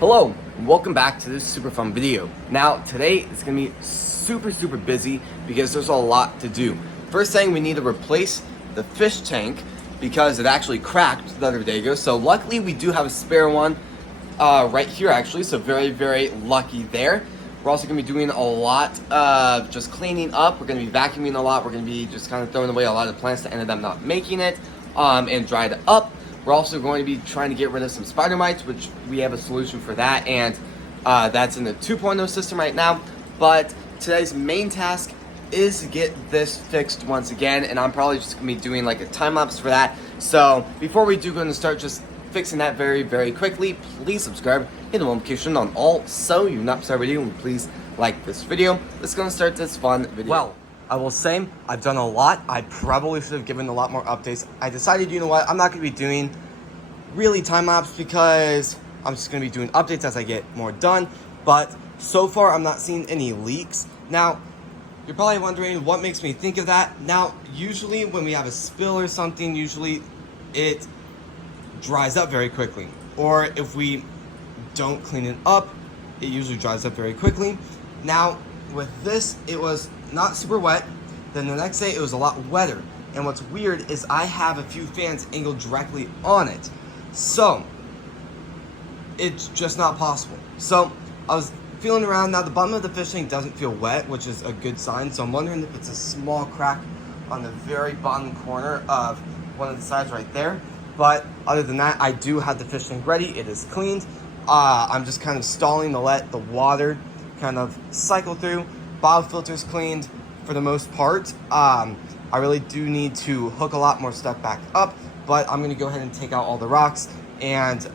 Hello, welcome back to this super fun video. Now today it's gonna be super busy because there's a lot to do. First thing, we need to replace the fish tank because it actually cracked the other day ago. So luckily we do have a spare one right here actually, so very lucky there. We're also gonna be doing a lot of just cleaning up. We're gonna be vacuuming a lot. We're gonna be just kind of throwing away a lot of plants that ended up not making it and dried up. We're also going to be trying to get rid of some spider mites, which we have a solution for that, and that's in the 2.0 system right now. But today's main task is to get this fixed once again, and I'm probably just going to be doing like a time lapse for that. So before we do go and start just fixing that very quickly, please subscribe, hit the notification on all so you not miss our video, and please like this video. Let's go and start this fun video. Well, I will say, I've done a lot. I probably should have given a lot more updates. I decided, you know what, I'm not going to be doing really time-lapse because I'm just going to be doing updates as I get more done. But so far, I'm not seeing any leaks. Now, you're probably wondering what makes me think of that. Now, usually when we have a spill or something, usually it dries up very quickly. Or if we don't clean it up, it usually dries up very quickly. Now, with this, it was not super wet. Then the next day it was a lot wetter. And what's weird is I have a few fans angled directly on it. So it's just not possible. So I was feeling around. Now the bottom of the fish tank doesn't feel wet, which is a good sign. So I'm wondering if it's a small crack on the very bottom corner of one of the sides right there. But other than that, I do have the fish tank ready. It is cleaned. I'm just kind of stalling to let the water kind of cycle through. Biofilter's cleaned for the most part. I really do need to hook a lot more stuff back up, but I'm going to go ahead and take out all the rocks and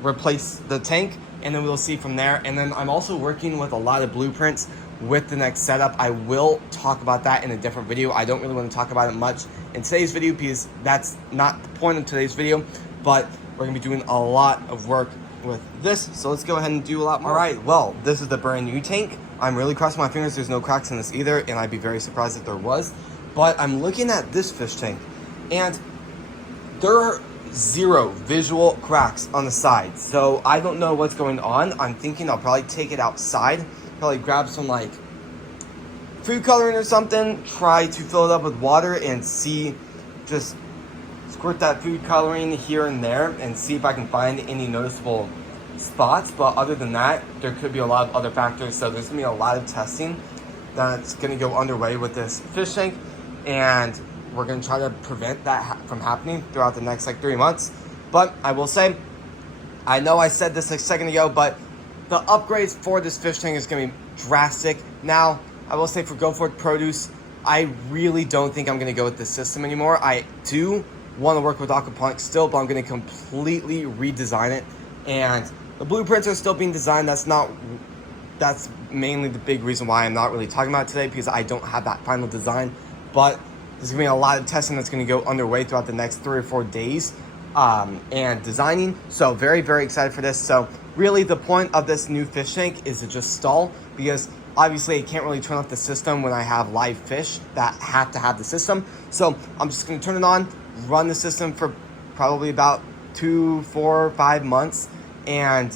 replace the tank, and then we'll see from there. And then I'm also working with a lot of blueprints with the next setup. I will talk about that in a different video. I don't really want to talk about it much in today's video because that's not the point of today's video, but we're going to be doing a lot of work with this, so let's go ahead and do a lot more. All right, well, this is the brand new tank. I'm really crossing my fingers there's no cracks in this either, and I'd be very surprised if there was. But I'm looking at this fish tank, and there are zero visual cracks on the side. So I don't know what's going on. I'm thinking I'll probably take it outside, probably grab some like food coloring or something, try to fill it up with water and see, just squirt that food coloring here and there and see if I can find any noticeable spots. But other than that, there could be a lot of other factors. So there's gonna be a lot of testing that's gonna go underway with this fish tank, and we're gonna try to prevent that from happening throughout the next like 3 months. But I will say, I know I said this a second ago, but the upgrades for this fish tank is gonna be drastic. Now, I will say for Go For It Produce, I really don't think I'm gonna go with this system anymore. I do want to work with aquaponic still, but I'm going to completely redesign it, and the blueprints are still being designed. That's mainly the big reason why I'm not really talking about it today, because I don't have that final design. But there's going to be a lot of testing that's going to go underway throughout the next 3 or 4 days and designing, so very excited for this. So really the point of this new fish tank is to just stall, because obviously I can't really turn off the system when I have live fish that have to have the system. So I'm just going to turn it on, run the system for probably about 2, 4, 5 months, and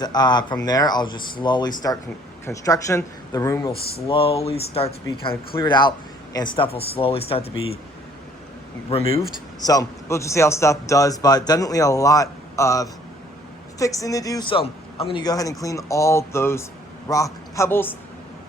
from there I'll just slowly start construction. The room will slowly start to be kind of cleared out, and stuff will slowly start to be removed. So we'll just see how stuff does, but definitely a lot of fixing to do. So I'm going to go ahead and clean all those rock pebbles,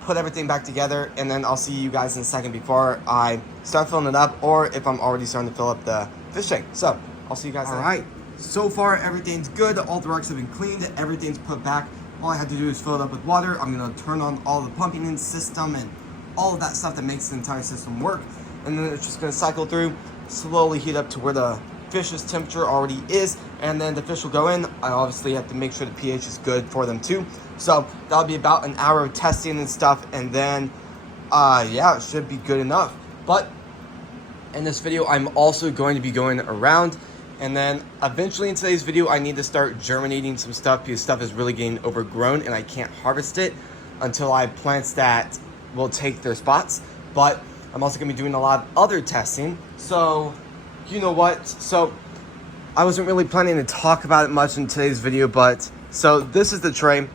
put everything back together, and then I'll see you guys in a second before I start filling it up, or if I'm already starting to fill up the fish tank. So I'll see you guys. All right, so far everything's good. All the rocks have been cleaned, everything's put back. All I have to do is fill it up with water. I'm going to turn on all the pumping in system and all of that stuff that makes the entire system work, and then it's just going to cycle through, slowly heat up to where the fish's temperature already is, and then the fish will go in. I obviously have to make sure the pH is good for them too. So that'll be about an hour of testing and stuff, and then yeah, it should be good enough. But in this video, I'm also going to be going around, and then eventually in today's video, I need to start germinating some stuff, because stuff is really getting overgrown and I can't harvest it until I have plants that will take their spots. But I'm also going to be doing a lot of other testing. So you know what? So I wasn't really planning to talk about it much in today's video, but So this is the tray.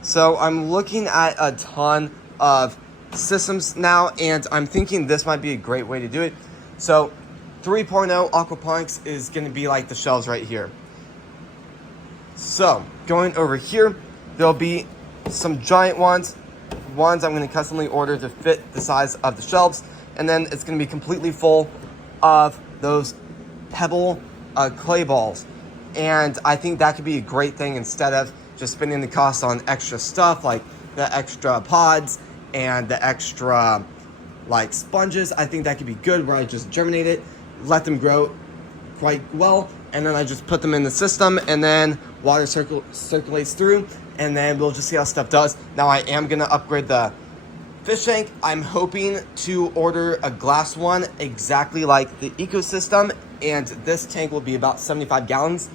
So I'm looking at a ton of systems now, and I'm thinking this might be a great way to do it. So 3.0 aquaponics is going to be like the shelves right here. So going over here, there'll be some giant ones I'm going to customly order to fit the size of the shelves, and then it's going to be completely full of those pebble clay balls. And I think that could be a great thing instead of just spending the cost on extra stuff like the extra pods and the extra like sponges. I think that could be good where I just germinate it, let them grow quite well, and then I just put them in the system, and then water circulates through, and then we'll just see how stuff does. Now I am gonna upgrade the fish tank. I'm hoping to order a glass one exactly like the ecosystem, and this tank will be about 75 gallons,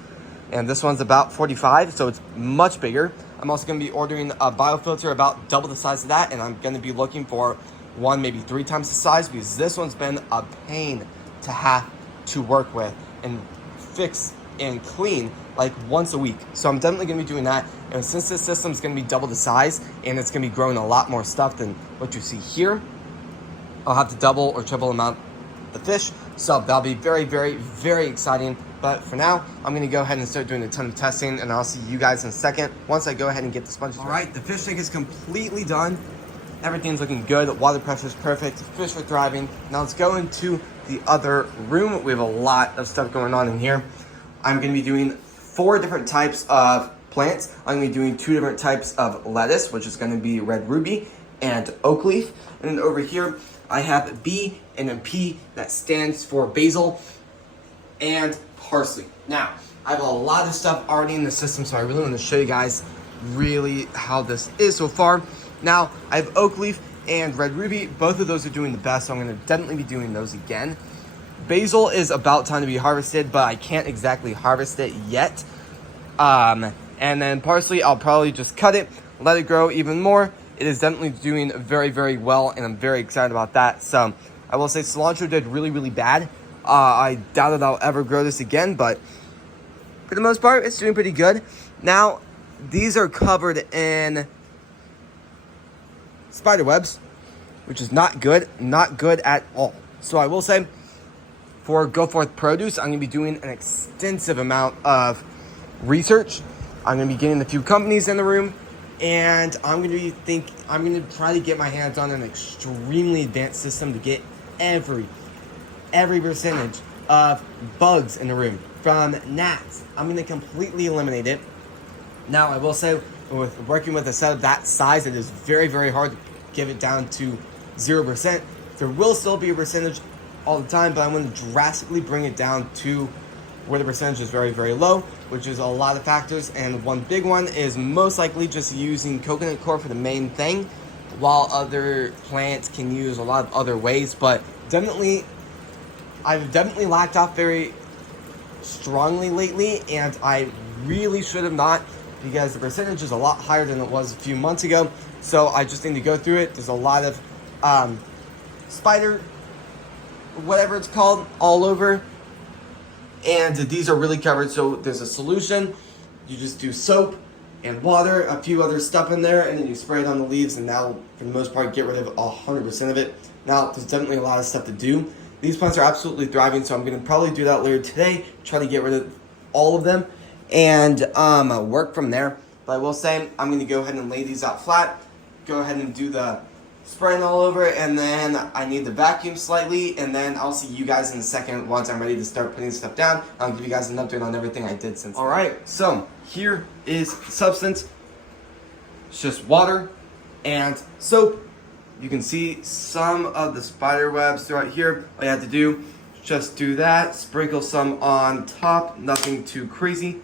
and this one's about 45, so it's much bigger. I'm also gonna be ordering a biofilter about double the size of that, and I'm gonna be looking for one, maybe 3 times the size, because this one's been a pain to have to work with and fix and clean like once a week. So I'm definitely gonna be doing that. And since this system's gonna be double the size and it's gonna be growing a lot more stuff than what you see here, I'll have to double or triple amount the fish. So that'll be very, very, very exciting. But for now, I'm gonna go ahead and start doing a ton of testing, and I'll see you guys in a second once I go ahead and get the sponges. All right, the fish tank is completely done. Everything's looking good. The water pressure is perfect. Fish are thriving. Now let's go into the other room. We have a lot of stuff going on in here. I'm going to be doing 4 different types of plants. I'm going to be doing 2 different types of lettuce, which is going to be red ruby and oak leaf. And then over here, I have B and a P that stands for basil and parsley. Now, I have a lot of stuff already in the system, so I really want to show you guys really how this is so far. Now, I have oak leaf and red ruby. Both of those are doing the best, so I'm going to definitely be doing those again. Basil is about time to be harvested, but I can't exactly harvest it yet. And then parsley, I'll probably just cut it, let it grow even more. It is definitely doing very, very well, and I'm very excited about that. So I will say cilantro did really, really bad. I doubt that I'll ever grow this again, but for the most part, it's doing pretty good. Now, these are covered in spider webs, which is not good at all. So I will say, for Go Forth Produce, I'm going to be doing an extensive amount of research. I'm going to be getting a few companies in the room, and I'm going to try to get my hands on an extremely advanced system to get every percentage of bugs in the room from gnats. I'm going to completely eliminate it. Now, I will say, with working with a setup that size, it is very, very hard to give it down to 0%. There will still be a percentage all the time, but I'm going to drastically bring it down to where the percentage is very, very low, which is a lot of factors. And one big one is most likely just using coconut coir for the main thing, while other plants can use a lot of other ways. But I've definitely lacked off very strongly lately, and I really should have not, because the percentage is a lot higher than it was a few months ago. So I just need to go through it. There's a lot of spider, whatever it's called, all over. And these are really covered. So there's a solution. You just do soap and water, a few other stuff in there, and then you spray it on the leaves, and that'll, for the most part, get rid of 100% of it. Now, there's definitely a lot of stuff to do. These plants are absolutely thriving, so I'm going to probably do that later today, try to get rid of all of them, and work from there. But I will say, I'm going to go ahead and lay these out flat, go ahead and do the spraying all over, and then I need to vacuum slightly, and then I'll see you guys in a second once I'm ready to start putting stuff down. I'll give you guys an update on everything I did since. Alright, so here is the substance. It's just water and soap. You can see some of the spider webs throughout here. All you have to do is just do that, sprinkle some on top, nothing too crazy.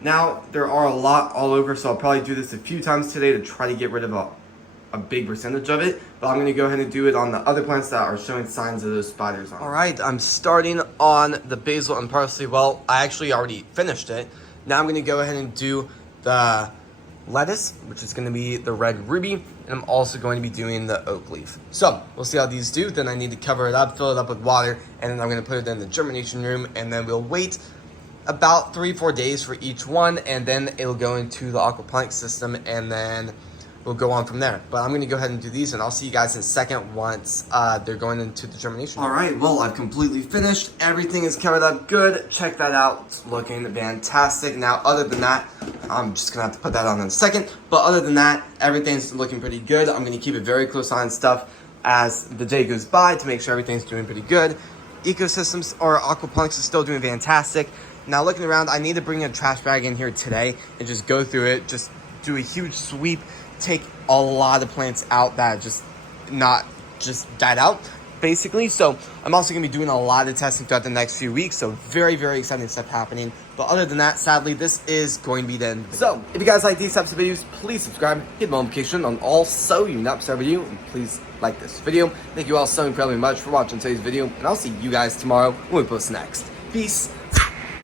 Now, there are a lot all over, so I'll probably do this a few times today to try to get rid of a big percentage of it, but I'm going to go ahead and do it on the other plants that are showing signs of those spiders on. All right, I'm starting on the basil and parsley. Well, I actually already finished it. Now I'm going to go ahead and do the lettuce, which is going to be the red ruby, and I'm also going to be doing the oak leaf. So we'll see how these do. Then I need to cover it up, fill it up with water, and then I'm going to put it in the germination room, and then we'll wait about 3-4 days for each one, and then it'll go into the aquaponic system, and then we'll go on from there. But I'm gonna go ahead and do these, and I'll see you guys in a second once they're going into the germination. All right, well, I've completely finished. Everything is covered up good. Check that out, it's looking fantastic. Now, other than that, I'm just gonna have to put that on in a second. But other than that, everything's looking pretty good. I'm gonna keep it very close on stuff as the day goes by to make sure everything's doing pretty good. Ecosystems or aquaponics is still doing fantastic. Now looking around, I need to bring a trash bag in here today and just go through it, just do a huge sweep, take a lot of plants out that just died out, basically. So I'm also gonna be doing a lot of testing throughout the next few weeks. So very, very exciting stuff happening. But other than that, sadly, this is going to be the end. So if you guys like these types of videos, please subscribe, hit the notification on all so you not miss our video, and please like this video. Thank you all so incredibly much for watching today's video, and I'll see you guys tomorrow when we post next. Peace.